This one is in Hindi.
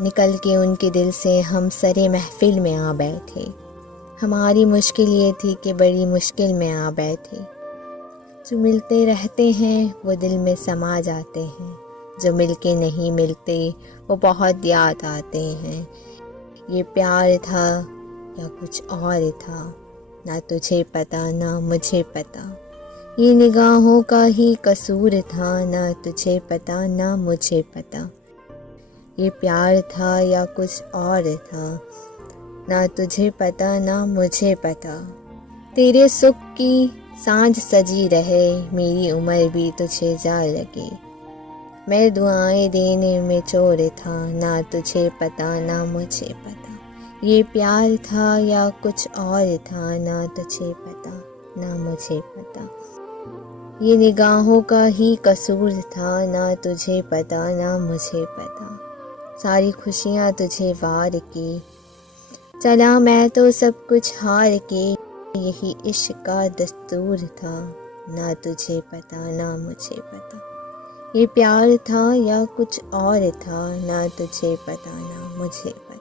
निकल के उनके दिल से हम सरे महफिल में आ बैठे। हमारी मुश्किल ये थी कि बड़ी मुश्किल में आ बैठे। जो मिलते रहते हैं वो दिल में समा जाते हैं, जो मिलके नहीं मिलते वो बहुत याद आते हैं। ये प्यार था या कुछ और था, ना तुझे पता ना मुझे पता। ये निगाहों का ही कसूर था, ना तुझे पता ना मुझे पता। ये प्यार था या कुछ और था, ना तुझे पता ना मुझे पता। तेरे सुख की सांझ सजी रहे, मेरी उम्र भी तुझे जा लगे। मैं दुआएं देने में चोर था, ना तुझे पता ना मुझे पता। ये प्यार था या कुछ और था, ना तुझे पता ना मुझे पता। ये निगाहों का ही कसूर था, ना तुझे पता ना मुझे पता। सारी खुशियाँ तुझे वार की, चला मैं तो सब कुछ हार के। यही इश्क का दस्तूर था, ना तुझे पता ना मुझे पता। ये प्यार था या कुछ और था, ना तुझे पता ना मुझे पता।